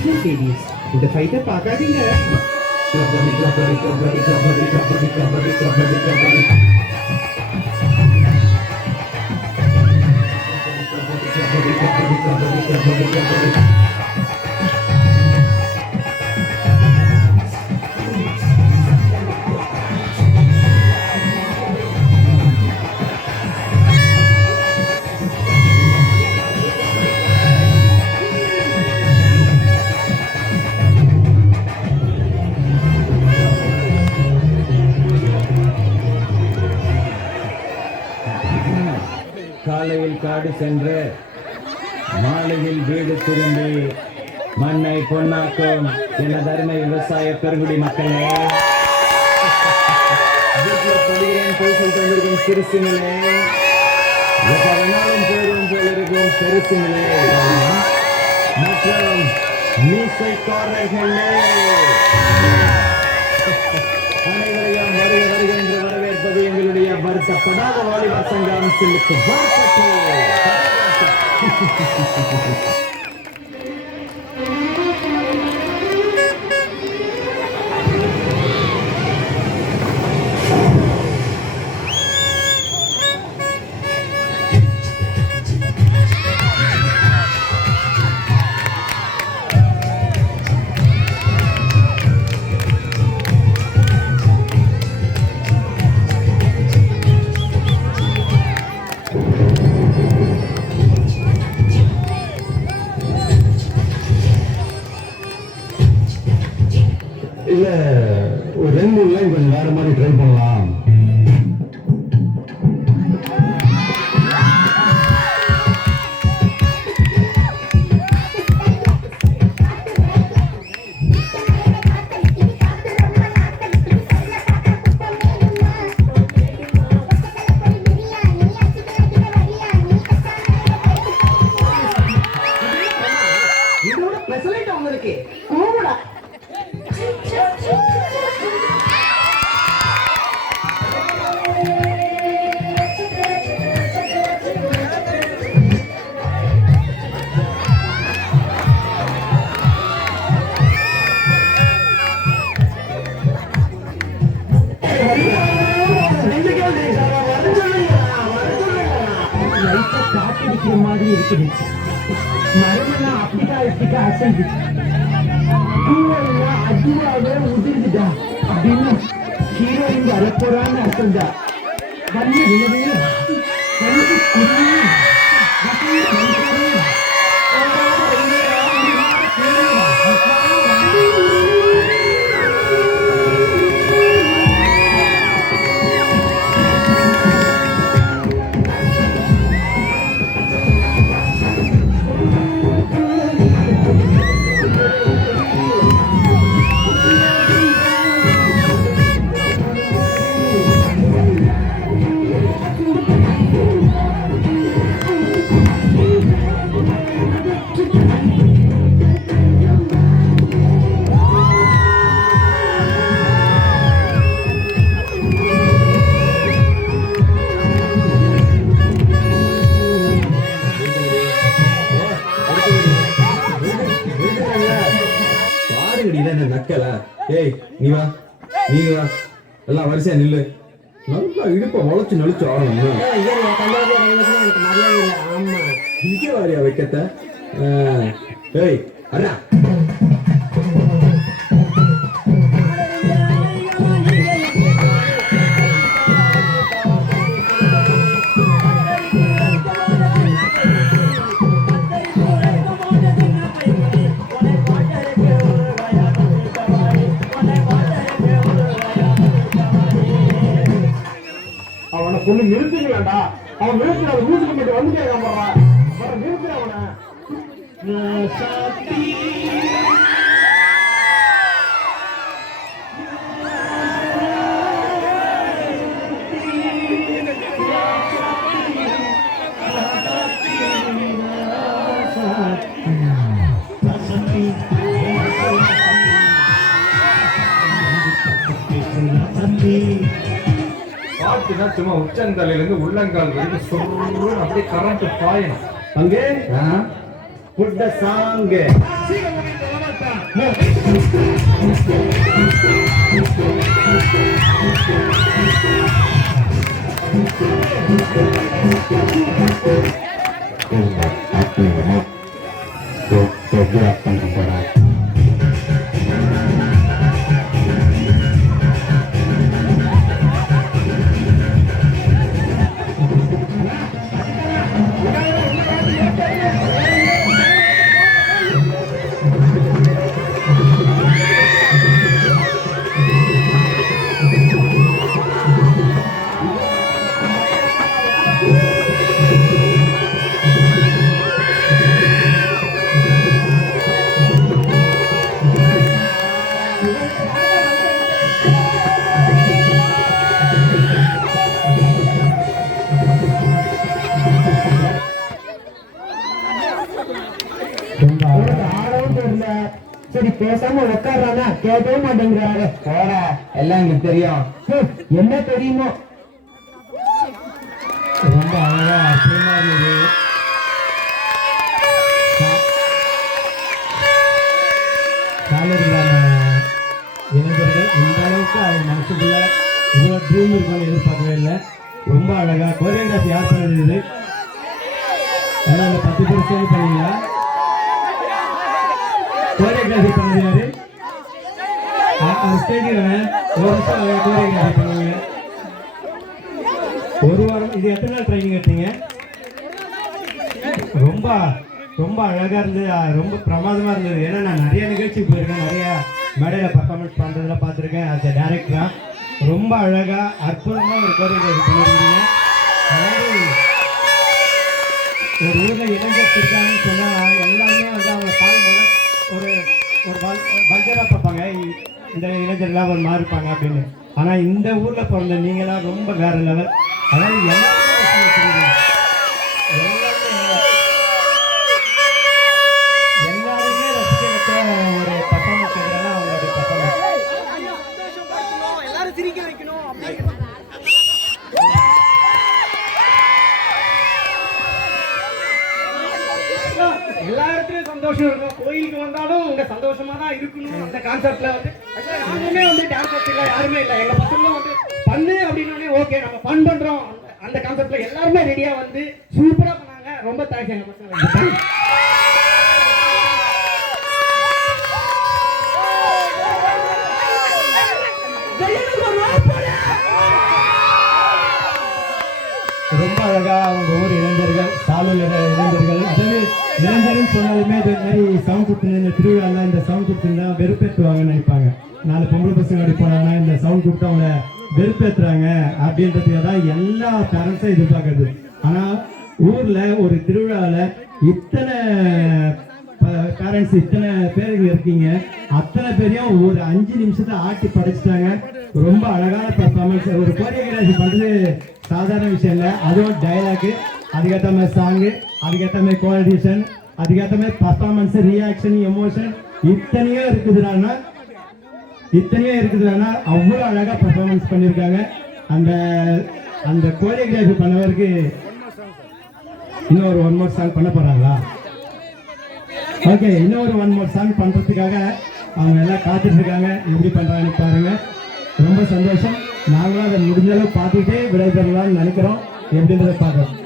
Asian KDs. இந்த ஃபைட்டை பார்க்காதீங்க. காலையில் காடு சென்று மாலையில் வீடு திரும்பி மண்ணை பொன்னாக்கும் எனதருமை விவசாய பெருங்குடி மக்களே, வீட்டில் சொல்கிறேன் போய் சொல்லிட்டு வந்திருக்கும் சிறுசுங்களே, எப்பனாலும் போயிடும் போல இருக்கும் பெருசுங்களே மற்றும் மீசைக்காரர்களே, அனைவரையும் வருக வருக என்று வரவேற்பது எங்களுடைய வருத்தப்படாத வாலிபர் சங்கம் சிலுக்கு இல்ல ஒரு 2 லைன் கொஞ்சம் வேற மாதிரி ட்ரை பண்ணலாம். இதோட ஸ்பெஷலைட் உங்களுக்கு கூடா. காத்தடிக்கிற மாதிரி இருக்குது. மரமெல்லாம் அப்படிதான் இப்படிக்கா அசைது, பூவெல்லாம் அதுவாகவே உதிர்ந்துட்டா அப்படின்னு ஹீரோயின் வரப்போறான்னு அசைந்தா வந்து வினவே வந்து குடியே நக்கல. ஏய் நீ வா, நீங்க வா, எல்லாம் வரிசையா நில்லு. நல்லா இடுப்ப வளைச்சு நெளிச்சு ஆடணும். இங்க வாரியா வைக்கத்த. ஏய் அண்ணா பொண்ணு நிறுத்துங்களா? அவன் நிறுத்தி அவன் வீட்டுக்கு மட்டும் வந்துட்டே நிறுத்து அவனை. பாட்டுனா சும்மா உச்சந்தலையில இருந்து உள்ளங்கால் வரைக்கும் சொல்றோம் அப்படியே கரண்ட் பாயணும். அங்கே புட்ட சாங்க ஆடவும் தெரியல. சரி பேசாம உட்கார்றானா கேட்கவே மாட்டேங்கிறாரு. போட எல்லாம் எனக்கு தெரியும். என்ன தெரியுமோ. ரொம்ப அழகா அற்புதமா இருந்தது. காலர்களான இளைஞர்கள் இந்த அளவுக்கு அவங்க மனசுக்குள்ள இவ்வளோ ட்ரீம் இருக்கும்னு எதிர்பார்க்கவே இல்லை. ரொம்ப அழகா கோரியோகிராஃபி யார் பண்ணிருந்தது? எல்லாம் அந்த 10 பேர் சேர்ந்து பண்ணீங்களா? கோரியோகிராஃபி பண்ணது யாரு? ஸ்டேஜில் ஒரு வருஷம் கோரியோகிராஃபி பண்ணுவீங்க. ஒரு வாரம் இது எத்தனை நாள் ட்ரைனிங் எடுத்தீங்க? ரொம்ப ரொம்ப அழகாக இருந்தது, ரொம்ப பிரமாதமாக இருந்தது. ஏன்னா நான் நிறைய நிகழ்ச்சிக்கு போயிருக்கேன், நிறைய மேடையில் பர்ஃபார்மன்ஸ் பண்ணுறதுலாம் பார்த்துருக்கேன். ஆஸ் எ டைரக்டராக ரொம்ப அழகாக அற்புதமாக ஒரு கோரியோகிராஃபி பண்ணியிருக்கீங்க. அதாவது ஒரு ஊரில் இளைஞர் இருக்காங்கன்னு சொன்னால் எல்லாருமே வந்து அவங்க பாடும்போது ஒரு ஒரு வல்கராக பார்ப்பாங்க, இந்த இளைஞர்களாக ஒரு மாதிரி இருப்பாங்க அப்படின்னு. ஆனால் இந்த ஊரில் பிறந்த நீங்களாம் ரொம்ப வேற லெவல். அதாவது எல்லாருமே ரசிக்க ஒரு பர்ஃபார்மன்ஸ் எதுனா அவங்களோட பர்ஃபார்மன்ஸ். எல்லாரும் சிரிக்க வைக்கணும். எல்லா இடத்துலயும் சந்தோஷம் இருக்கும். கோயிலுக்கு வந்தாலும் உங்க சந்தோஷமா தான் இருக்கணும். அந்த கான்செப்ட்ல வந்து யாருமே வந்து டான்ஸ் இல்லை, யாருமே இல்லை. எங்க பசங்களும் வந்து பண்ணு அப்படின்னு ஓகே நம்ம ஃபன் பண்றோம். அந்த கான்செப்ட்ல எல்லாருமே ரெடியா வந்து சூப்பரா பண்ணாங்க. ரொம்ப தேங்க்ஸ் எங்க பசங்க. ரொம்ப அழகா அவங்க ஊர் இளைஞர்கள், சாலூர் இளைஞர்கள், அதாவது இளைஞர்னு சொன்னாலுமே இது மாதிரி சவுண்ட் கொடுத்து இந்த திருவிழாலாம் இந்த சவுண்ட் கொடுத்துருந்தா வெறுப்பேற்றுவாங்கன்னு நினைப்பாங்க. 4 பொம்பளை பசங்க அப்படி போனாங்கன்னா இந்த சவுண்ட் கொடுத்து அவங்க வெறுப்பேற்றுறாங்க அப்படின்றதுக்காக தான் எல்லா பேரண்ட்ஸும் எதிர்பார்க்கறது. ஆனால் ஊரில் ஒரு திருவிழாவில் இத்தனை பேரண்ட்ஸ் இத்தனை பேர் இருக்கீங்க, அத்தனை பேரையும் ஒரு 5 நிமிஷத்தை ஆட்டி படைச்சிட்டாங்க. ரொம்ப அழகான பர்ஃபார்மன்ஸ். ஒரு கோரியோகிராஃபி பண்ணுறது சாதாரண விஷயம் இல்லை. அதுவும் டைலாக்கு, அதுக்கேற்ற மாதிரி சாங்கு, அதுக்கேற்ற மாதிரி கோஆர்டினேஷன், அதுக்கேற்ற மாதிரி பர்ஃபார்மன்ஸ், ரியாக்ஷன், எமோஷன் இத்தனையோ இருக்குதுன்னா அவ்வளோ அழகாக பர்ஃபார்மன்ஸ் பண்ணியிருக்காங்க. அந்த அந்த கோரியோகிராஃபி பண்ணவருக்கு இன்னொரு 1 மோர் சாங் பண்ண போகிறாங்களா? ஓகே, இன்னொரு 1 மோர் சாங் பண்ணுறதுக்காக அவங்க எல்லாம் காத்துட்ருக்காங்க. எப்படி பண்ணுறாங்கன்னு பாருங்கள். ரொம்ப சந்தோஷம். நாங்களும் அதை முடிஞ்சளவு பார்த்துக்கிட்டே விடைபெறலாம்னு நினைக்கிறோம். எப்படின்றத பார்க்குறோம்.